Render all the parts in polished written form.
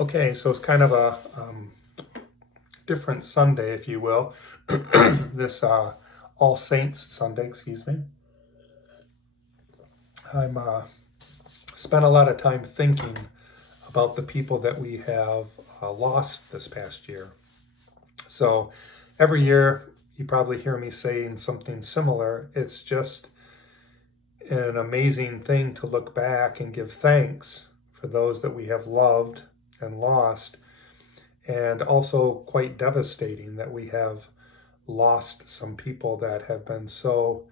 Okay, so it's kind of a different Sunday, if you will. This All Saints Sunday, excuse me. I'm spent a lot of time thinking about the people that we have lost this past year. So every year, you probably hear me saying something similar. It's just an amazing thing to look back and give thanks for those that we have loved and lost, and also quite devastating that we have lost some people that have been so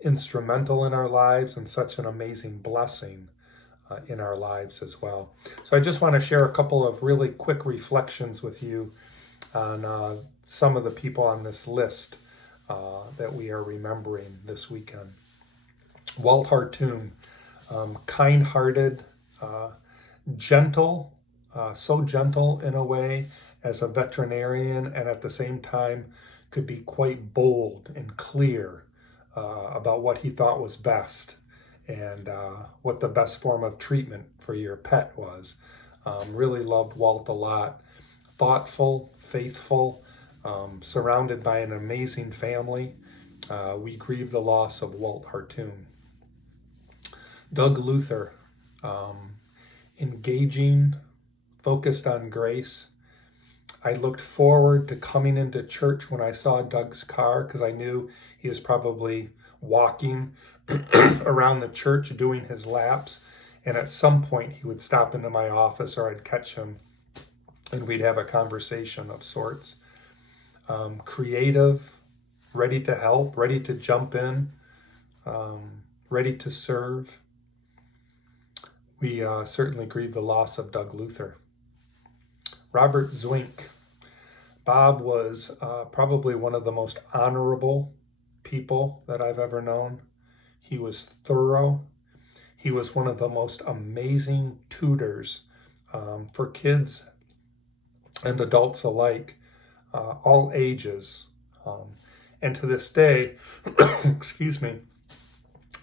instrumental in our lives and such an amazing blessing in our lives as well. So I just want to share a couple of really quick reflections with you on some of the people on this list that we are remembering this weekend. Walt Hartoum, kind-hearted, gentle, so gentle in a way as a veterinarian, and at the same time could be quite bold and clear about what he thought was best and what the best form of treatment for your pet was. Really loved Walt a lot. Thoughtful, faithful, surrounded by an amazing family. We grieve the loss of Walt Hartoum. Doug Luther, engaging, focused on grace. I looked forward to coming into church when I saw Doug's car because I knew he was probably walking around the church doing his laps, and at some point he would stop into my office or I'd catch him and we'd have a conversation of sorts. Creative, ready to help, ready to jump in, ready to serve. We certainly grieve the loss of Doug Luther. Robert Zwink. Bob was probably one of the most honorable people that I've ever known. He was thorough. He was one of the most amazing tutors for kids and adults alike, all ages. And to this day, excuse me,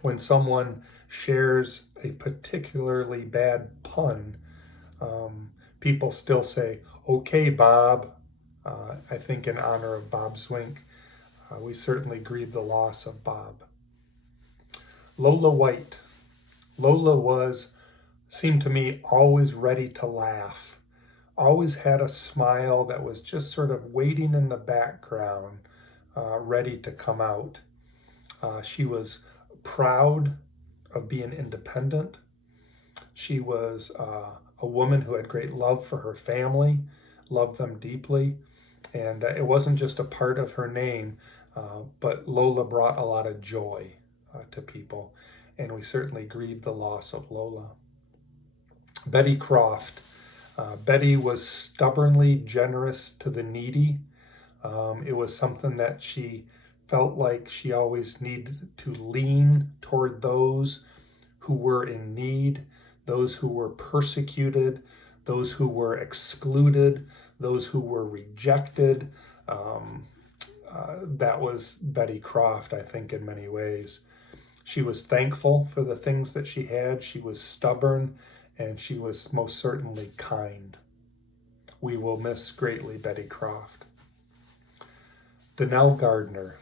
when someone shares a particularly bad pun, people still say, "Okay, Bob," I think in honor of Bob Zwink. We certainly grieve the loss of Bob. Lola White. Lola seemed to me, always ready to laugh. Always had a smile that was just sort of waiting in the background, ready to come out. She was proud of being independent. She was a woman who had great love for her family, loved them deeply, and it wasn't just a part of her name, but Lola brought a lot of joy to people, and we certainly grieve the loss of Lola. Betty Croft. Betty was stubbornly generous to the needy. It was something that she felt like she always needed to lean toward those who were in need, those who were persecuted, those who were excluded, those who were rejected. That was Betty Croft, I think, in many ways. She was thankful for the things that she had. She was stubborn, and she was most certainly kind. We will miss greatly Betty Croft. Danielle Gardner.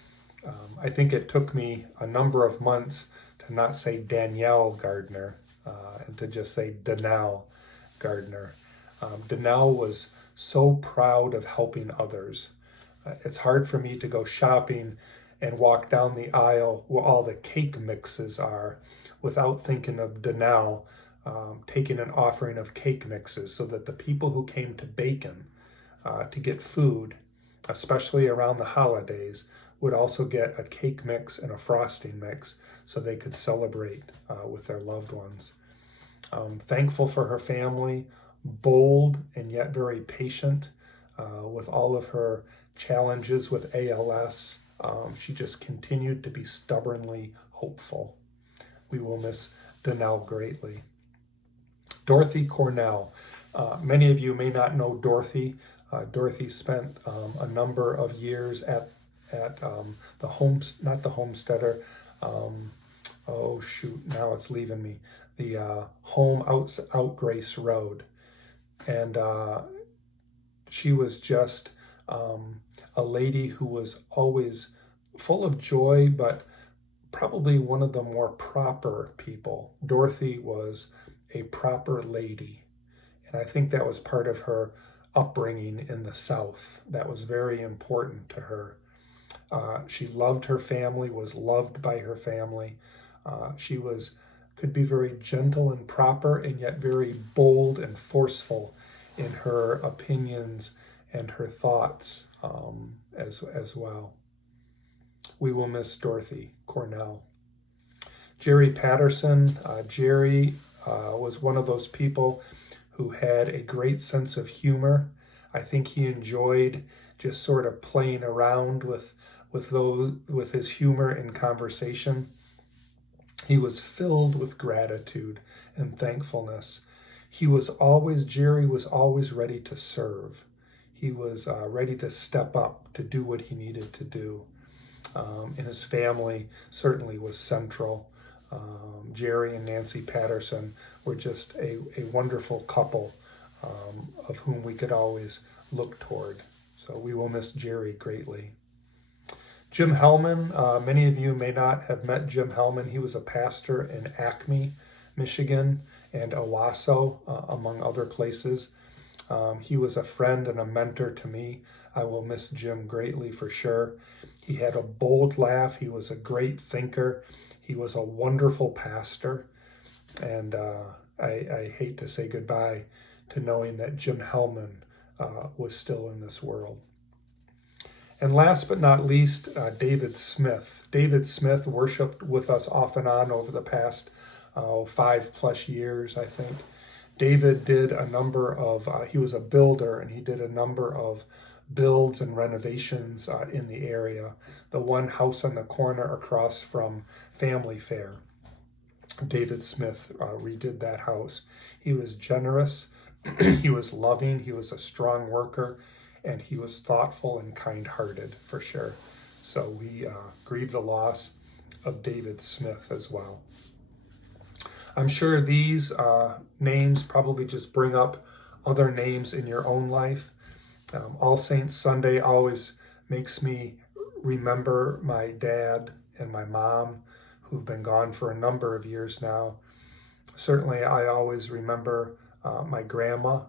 I think it took me a number of months to not say Danielle Gardner and to just say Danielle Gardner. Danielle was so proud of helping others. It's hard for me to go shopping and walk down the aisle where all the cake mixes are without thinking of Danielle taking an offering of cake mixes so that the people who came to Bacon to get food, especially around the holidays, would also get a cake mix and a frosting mix so they could celebrate with their loved ones. Thankful for her family, bold and yet very patient with all of her challenges with ALS. She just continued to be stubbornly hopeful. We will miss Danielle greatly. Dorothy Cornell. Many of you may not know Dorothy. Dorothy spent a number of years at the Homesteader. Oh shoot, now it's leaving me. The home out Grace Road. And she was just a lady who was always full of joy, but probably one of the more proper people. Dorothy was a proper lady. And I think that was part of her upbringing in the South. That was very important to her. She loved her family, was loved by her family. She could be very gentle and proper, and yet very bold and forceful in her opinions and her thoughts as well. We will miss Dorothy Cornell. Jerry Patterson. Jerry was one of those people who had a great sense of humor. I think he enjoyed just sort of playing around with his humor and conversation. He was filled with gratitude and thankfulness. Jerry was always ready to serve. He was ready to step up to do what he needed to do. And his family certainly was central. Jerry and Nancy Patterson were just a wonderful couple of whom we could always look toward. So we will miss Jerry greatly. Jim Hellman, many of you may not have met Jim Hellman. He was a pastor in Acme, Michigan, and Owasso, among other places. He was a friend and a mentor to me. I will miss Jim greatly for sure. He had a bold laugh. He was a great thinker. He was a wonderful pastor. And I hate to say goodbye to knowing that Jim Hellman was still in this world. And last but not least, David Smith. David Smith worshiped with us off and on over the past 5+ years, I think. David did a number of, he was a builder, and he did a number of builds and renovations in the area. The one house on the corner across from Family Fair, David Smith redid that house. He was generous, he was loving, he was a strong worker, and he was thoughtful and kind-hearted for sure. So we grieve the loss of David Smith as well. I'm sure these names probably just bring up other names in your own life. All Saints Sunday always makes me remember my dad and my mom, who've been gone for a number of years now. Certainly, I always remember my grandma,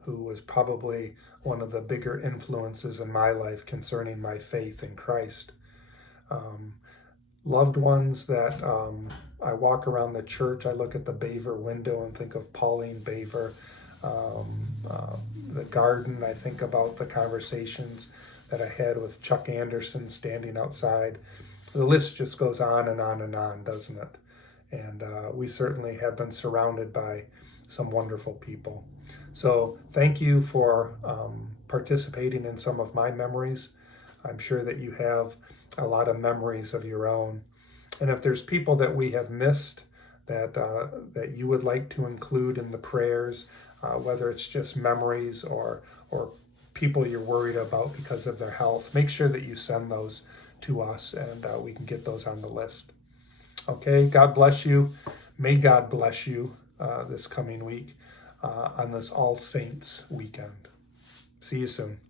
who was probably one of the bigger influences in my life concerning my faith in Christ. Loved ones that I walk around the church, I look at the Baver window and think of Pauline Baver. The garden, I think about the conversations that I had with Chuck Anderson standing outside. The list just goes on and on and on, doesn't it? And we certainly have been surrounded by some wonderful people. So thank you for participating in some of my memories. I'm sure that you have a lot of memories of your own. And if there's people that we have missed that you would like to include in the prayers, whether it's just memories or people you're worried about because of their health, make sure that you send those to us, and we can get those on the list. Okay, God bless you. May God bless you this coming week on this All Saints weekend. See you soon.